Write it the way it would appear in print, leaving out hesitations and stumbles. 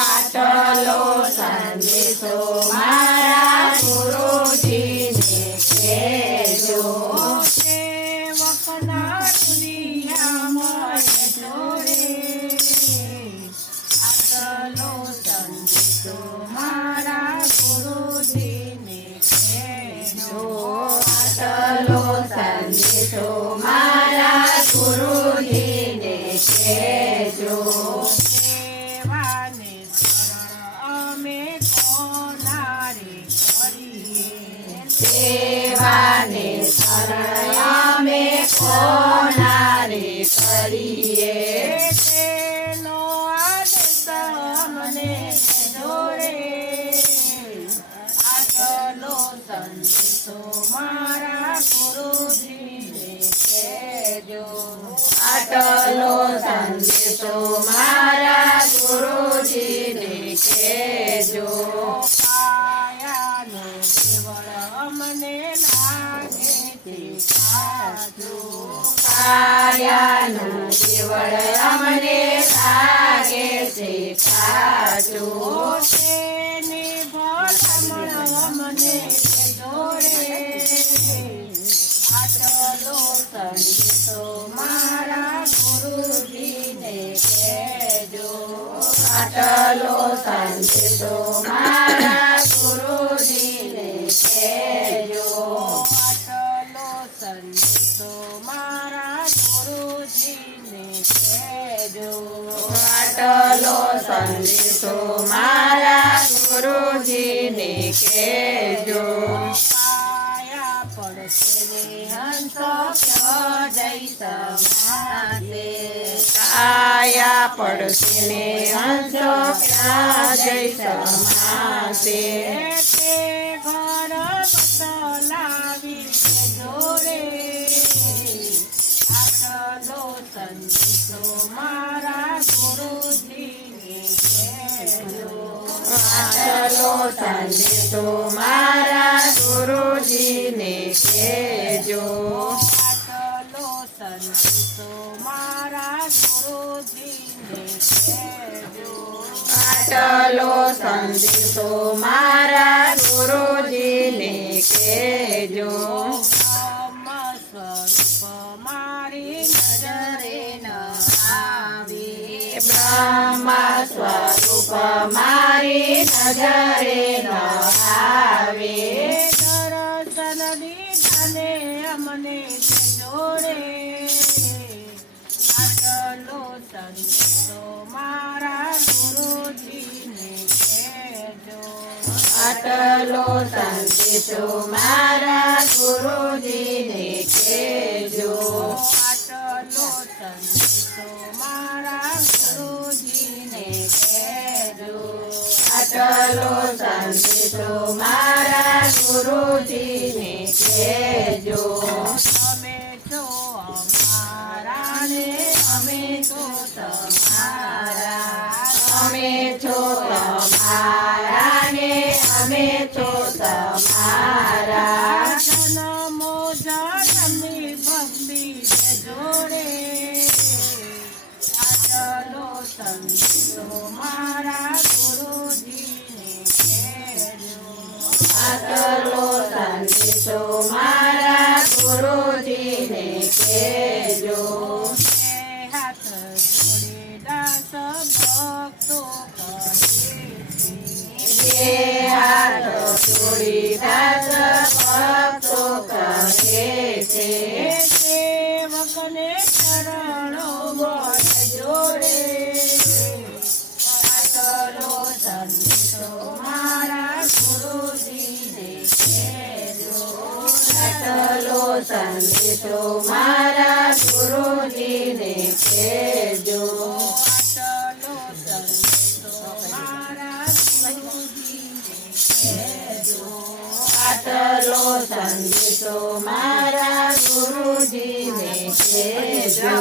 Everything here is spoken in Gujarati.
આટલો સંદેશો મારા ગુરુજીને કહેજો. સેવકના દુનિયામાં જોડે આટલો સંદેશો મારા ગુરુજીને કહેજો. આટલો સંદેશો મારા ગુરુજીને કહેજો. સેવાને સરળ અમે કોનારે કરીએ. સેવાને સરળ અમે કોનારે કરીએ. તેનો આદેશ અમને જોડે આટલો સંદેશો મારા ગુરુજીને કહેજો. આટલો સંદેશો મારા ગુરુજીને કહેજો. કાયાનો કેવળ અમને લાગે તે સાચું. કાયાનું કેવળ અમને લાગે છે સાચું. તેની ભલામણ અમને જોડે આટલો સંદેશો મારા ગુરુજીને કહેજો. આટલો સંદેશો મારા ગુરુજીને કહેજો. આટલો સંદેશો મારા ગુરુજીને કહેજો. આટલો સંદેશો મારા ગુરુજીને કહેજો. કાયા પડશે ને હંસો જય સમાતે. કાયા પડશે ને હંસો ક્યાં જય સમાસે. તે ઘર બદલાવી જોડે આટલો સંદેશો મારા ગુરુજીને કહેજો. આટલો સંદેશો મારા ગુરુજીને કહેજો. આટલો સંદેશો મારા ગુરુજીને કહેજો. આટલો સંદેશો મારા ગુરુજીને કહેજો. બ્રહ્મ સ્વરૂપ મારી નજરે ન આવે. બ્રહ્મ સ્વરૂપ મારી નજરે ન આવે. દર્શન દીધાને અમને જોડે આટલો સંદેશો મારા ગુરુજીને કહેજો. આટલો સંદેશો મારા ગુરુજીને કહેજો. આટલો સંદેશો મારા ગુરુજીને કહેજો. આટલો સંદેશો મારા ગુરુજીને કહેજો. તમે છો અમારા ને અમે છો તમારા. અમે છો તમારા ને અમે છો તમારા. જન્મો જન્મની ભક્તિ જોડે આટલો સંદેશો મારા ગુરુજીને કહેજો. આટલો સંદેશો મારા ગુરુજીને કહેજો. હાથ જોડે દાસ ભક્તો બે હાથ જોડી દાસ ભક્તો કહે છે. સેવકને ચરણો વળ જોડે આટલો સંદેશો મારા ગુરુજીને કહેજો. આટલો સંદેશો મારા ગુરુજીને કહેજો. આટલો સંદેશો મારા ગુરુજીને કહેજો. આટલો સંદેશો મારા ગુરુજીને કહેજો.